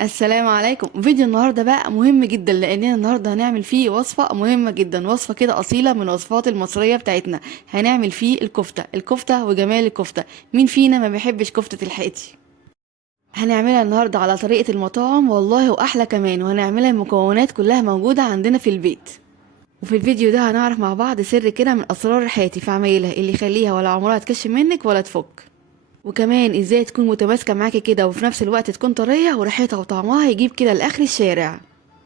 السلام عليكم. فيديو النهارده بقى مهم جدا لاننا النهارده هنعمل فيه وصفه مهمه جدا، وصفه كده اصيله من الوصفات المصريه بتاعتنا. هنعمل فيه الكفته وجمال الكفته. مين فينا ما بيحبش كفته الحياتي؟ هنعملها النهارده على طريقه المطاعم والله واحلى كمان، وهنعملها المكونات كلها موجوده عندنا في البيت. وفي الفيديو ده هنعرف مع بعض سر كده من اسرار حياتي في عمايلها اللي يخليها ولا عمرها تكش منك ولا تفك. وكمان ازاي تكون متماسكة معاكي كده وفي نفس الوقت تكون طرية وريحتها وطعمها يجيب كده لآخر الشارع.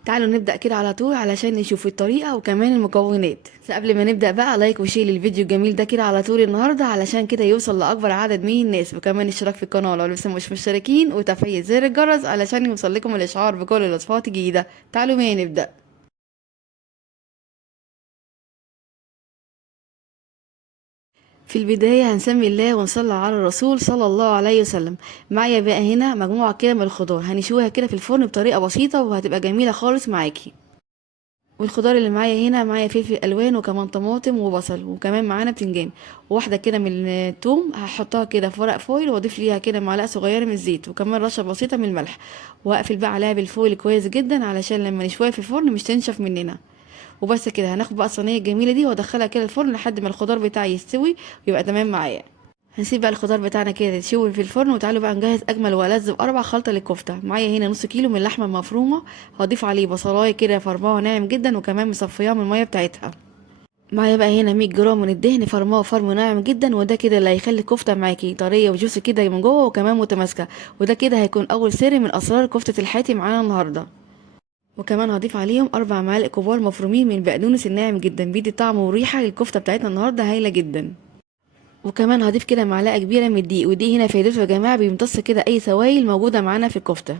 تعالوا نبدأ كده على طول علشان نشوف الطريقة وكمان المكونات. بس قبل ما نبدأ بقى لايك وشير للفيديو الجميل ده كده على طول النهاردة علشان كده يوصل لأكبر عدد من الناس، وكمان اشتراك في القناة لو لسه مش مشتركين وتفعيل زر الجرس علشان يوصل لكم الإشعار بكل الوصفات الجديدة. تعالوا بينا نبدأ. في البداية هنسمي الله ونصلي على الرسول صلى الله عليه وسلم. معايا بقى هنا مجموعة كده من الخضار هنشويها كده في الفرن بطريقة بسيطة وهتبقى جميلة خالص معاكي. والخضار اللي معايا هنا معايا فلفل الوان وكمان طماطم وبصل وكمان معانا بتنجان وواحدة كده من التوم هحطها كده في ورق فويل واضيف ليها كده معلقة صغيرة من الزيت وكمان رشة بسيطة من الملح، واقفل بقى عليها بالفويل كويس جدا علشان لما نشويها في الفرن مش تنشف مننا. وبس كده هناخد بقى الصينيه الجميله دي وادخلها كده الفرن لحد ما الخضار بتاعي يستوي ويبقى تمام معايا. هنسيب بقى الخضار بتاعنا كده يتشوي في الفرن، وتعالوا بقى نجهز اجمل والذ واربع خلطه للكفته. معايا هنا نص كيلو من اللحمه المفرومه، هضيف عليه بصلايه كده فرماها ناعم جدا وكمان مصفياها من الميه بتاعتها. معايا بقى هنا 100 جرام من الدهن فرماه فرم ناعم جدا، وده كده اللي هيخلي الكفته معاكي طريه وجوسي كده من جوه وكمان متماسكه، وده كده هيكون اول سر من اسرار كفته الحاتي معانا النهارده. وكمان هضيف عليهم 4 معالق كبار مفرومين من البقدونس الناعم جدا، بيدي طعم وريحه للكفته بتاعتنا النهارده هايله جدا. وكمان هضيف كده معلقه كبيره من الدقيق، ودي هنا فايدته يا جماعه بيمتص كده اي سوائل موجوده معانا في الكفته.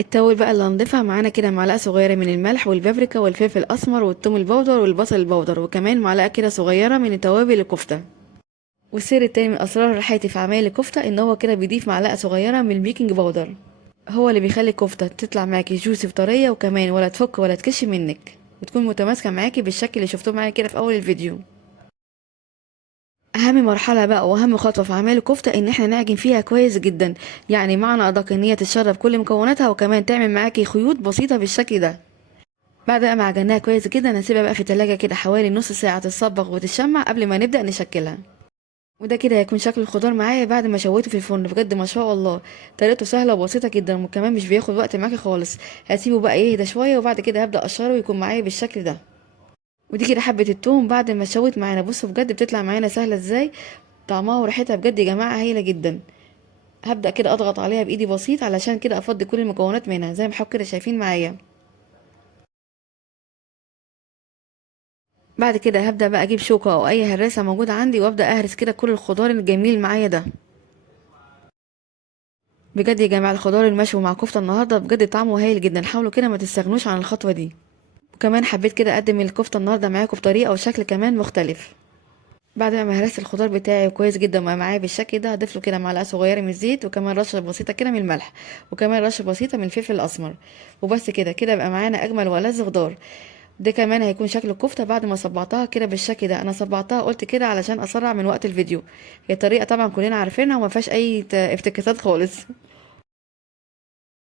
التوابل بقى اللي هنضيفها معانا كده معلقه صغيره من الملح والبابريكا والفلفل الاسمر والثوم البودر والبصل البودر وكمان معلقه كده صغيره من توابل الكفته. والسر التاني من اسرار ريحتي في عمايل الكفته ان هو كده بيضيف معلقه صغيره من البيكنج باودر، هو اللي بيخلي الكفتة تطلع معاكي جوسي وطرية وكمان ولا تفك ولا تكش منك، وتكون متماسكة معاكي بالشكل اللي شفتوه معايا كده في أول الفيديو. أهم مرحلة بقى وأهم خطوة في عمل الكفتة إن احنا نعجن فيها كويس جدا، يعني معنى أدق إن هي تتشرب كل مكوناتها وكمان تعمل معاكي خيوط بسيطة بالشكل ده. بعد بقى ما عجناها كويس جدا هنسيبها بقى في التلاجة كده حوالي نص ساعة تتصبغ وتتشمع قبل ما نبدأ نشكلها. وده كده هيكون شكل الخضار معايا بعد ما شويته في الفرن، بجد ما شاء الله طريقته سهله وبسيطه جدا وكمان مش بياخد وقت معاكي خالص. هسيبه بقى يهدى شويه وبعد كده هبدا اقشره ويكون معايا بالشكل ده. ودي كده حبه التوم بعد ما شوت معانا، بصوا بجد بتطلع معانا سهله ازاي، طعمها وريحتها بجد يا جماعه هايله جدا. هبدا كده اضغط عليها بايدي بسيط علشان كده افضي كل المكونات منها زي ما حضرتك كده شايفين معايا. بعد كده هبدا بقى اجيب شوكه او اي هراسه موجوده عندي وابدا اهرس كده كل الخضار الجميل معايا ده. بجد يا جماعه الخضار المشوي مع كفته النهارده بجد طعمه هايل جدا، حاولوا كده ما تستغنوش عن الخطوه دي. وكمان حبيت كده اقدم الكفته النهارده معاكم بطريقه وشكل كمان مختلف. بعد ما هرست الخضار بتاعي كويس جدا وما معايا بالشكل ده هضيف له كده معلقه صغيره من الزيت وكمان رشه بسيطه كده من الملح وكمان رشه بسيطه من الفلفل الاسمر. وبس كده كده بقى معانا اجمل ولذ خضار. ده كمان هيكون شكل الكفته بعد ما صبعتها كده بالشكل ده. انا صبعتها قلت كده علشان اسرع من وقت الفيديو، هي طريقه طبعا كلنا عارفينها وما فيهاش اي افتكاسات خالص.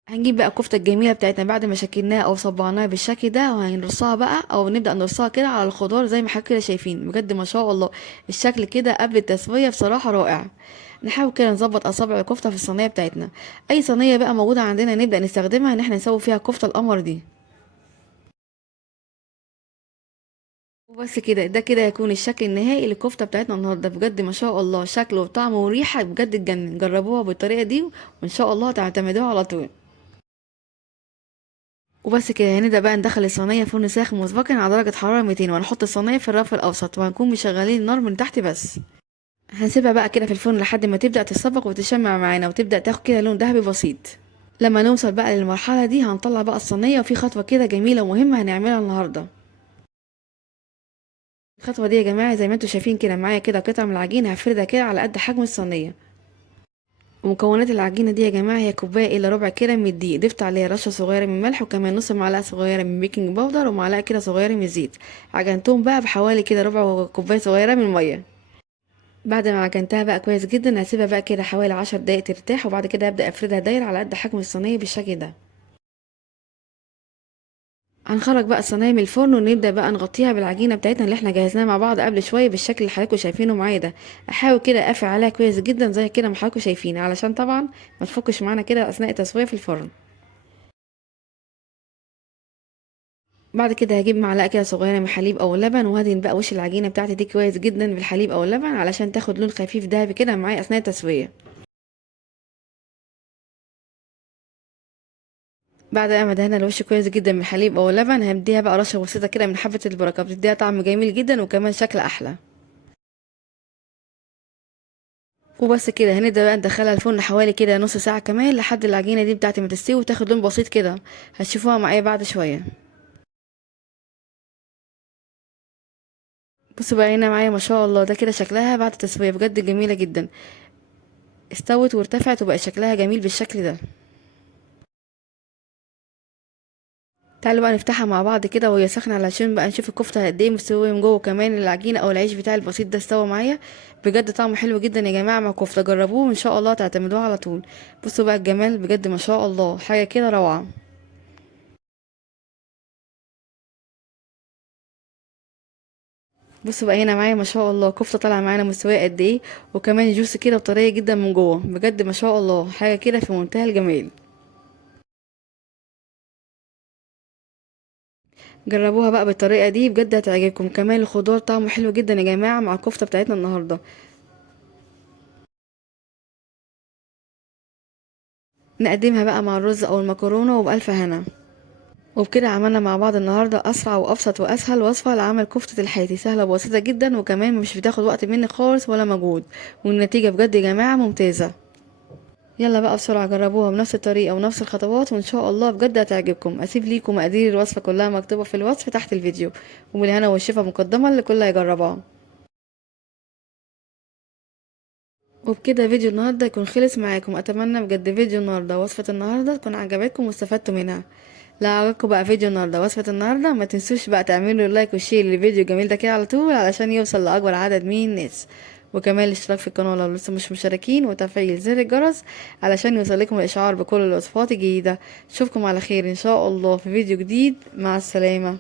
هنجيب بقى الكفتة الجميلة بتاعتنا بعد ما شكلناها او صبعناها بالشكل ده، وهنرصها بقى او نبدأ نرصها كده على الخضار زي ما حضرتك كده شايفين. بجد ما شاء الله الشكل كده قبل التسوية بصراحة رائع. نحاول كده نظبط اصابع الكفتة في الصينية بتاعتنا، اي صينية بقى موجودة عندنا نبدأ نستخدمها ان احنا نسوي فيها الكفتة القمر دي. وبس كده ده كده هيكون الشكل النهائي للكفتة بتاعتنا النهاردة. بجد ما شاء الله شكل وطعم وريحة بجد تجنن، جربوها بالطريقة دي وان شاء الله تعتمدوها على طول. وبس كده هنبدأ بقى ندخل الصينية فرن ساخن مسبقا على درجة حرارة 200، وهنحط الصينية في الرف الأوسط وهنكون مشغلين النار من تحت بس. هنسيبها بقى كده في الفرن لحد ما تبدأ تتصبغ وتشمع معانا وتبدأ تاخد كده لون ذهبي بسيط. لما نوصل بقى للمرحلة دي هنطلع بقى الصينية، وفي خطوة كده جميلة ومهمة هنعملها النهاردة. الخطوة دي يا جماعة زي ما انتوا شايفين كده معايا كده قطع من العجين هفردها كده على قد حجم الصينية. ومكونات العجينة دي يا جماعة هي كوباية إلا ربع كده من الدقيق، ضفت عليها رشة صغيرة من ملح وكمان نص معلقة صغيرة من بيكنج باودر ومعلقة كده صغيرة من الزيت. عجنتهم بقى بحوالي كده ربع كوباية صغيرة من المية. بعد ما عجنتها بقى كويس جدا هسيبها بقى كده حوالي 10 دقايق ترتاح، وبعد كده ابدا افردها داير على قد حجم الصينيه بالشكل ده. هنخرج بقى الصينيه من الفرن ونبدا بقى نغطيها بالعجينه بتاعتنا اللي احنا جهزناها مع بعض قبل شويه بالشكل اللي حضراتكم شايفينه معايا ده. احاول كده اقفل عليها كويس جدا زي كده ما حضراتكم شايفين، علشان طبعا ما تفكش معانا كده اثناء التسويه في الفرن. بعد كده هجيب معلقه كده صغيره من حليب او لبن، وهدهن بقى وش العجينه بتاعتي دي كويس جدا بالحليب او اللبن علشان تاخد لون خفيف دهبي كده معايا اثناء التسويه. بعد ما دهنا الوش كويس جدا من الحليب او اللبن هنديها بقى رشه بسيطه كده من حبه البركه، بتديها طعم جميل جدا وكمان شكل احلى. وبس كده هنبدا بقى ندخلها الفرن حوالي كده نص ساعه كمان لحد العجينه دي بتاعتي ما تستوي وتاخد لون بسيط كده. هتشوفوها معايا بعد شويه. بصوا بقى هنا معايا ما شاء الله، ده كده شكلها بعد التسويه بجد جميله جدا. استوت وارتفعت وبقى شكلها جميل بالشكل ده. تعالوا بقى نفتحها مع بعض كده وهي سخنه علشان بقى نشوف الكفته قد ايه مستويه من جوه، كمان العجينه او العيش بتاعي البسيط ده استوى معايا. بجد طعمه حلو جدا يا جماعه مع كفته، جربوه وان شاء الله تعتمدوه على طول. بصوا بقى الجمال بجد ما شاء الله، حاجه كده روعه. بصوا بقى هنا معايا ما شاء الله كفته طالعه معانا مستويه قد ايه، وكمان جوس كده وطريه جدا من جوه، بجد ما شاء الله حاجه كده في منتهى الجمال. جربوها بقى بالطريقه دي بجد هتعجبكم، كمان الخضار طعمه حلو جدا يا جماعه مع الكفته بتاعتنا النهارده. نقدمها بقى مع الرز او المكرونه وبألف هنا. وبكده عملنا مع بعض النهاردة أسرع وأبسط وأسهل وصفة لعمل كفتة الحياتي، سهلة وبسيطة جدا وكمان مش بتاخد وقت مني خالص ولا مجهود، والنتيجة بجد يا جماعة ممتازة. يلا بقى بسرعة جربوها بنفس الطريقة ونفس الخطوات وإن شاء الله بجد هتعجبكم. أسيب ليكم مقادير الوصفة كلها مكتوبة في الوصف تحت الفيديو، وبالهنا والشفا مقدمة لكل هيجربها. وبكده فيديو النهاردة يكون خلص معاكم. أتمنى بجد فيديو النهاردة وصفة النهاردة تكون عجبتكم واستفدتوا منها. لو عجبكم بقى فيديو النهارده وصفة النهارده ما تنسوش بقى تعملوا لايك وشير للفيديو الجميل ده كده على طول علشان يوصل لاكبر عدد من الناس، وكمان الاشتراك في القناه لو لسه مش مشتركين وتفعيل زر الجرس علشان يوصل لكم الاشعار بكل الوصفات الجديده. اشوفكم على خير ان شاء الله في فيديو جديد، مع السلامه.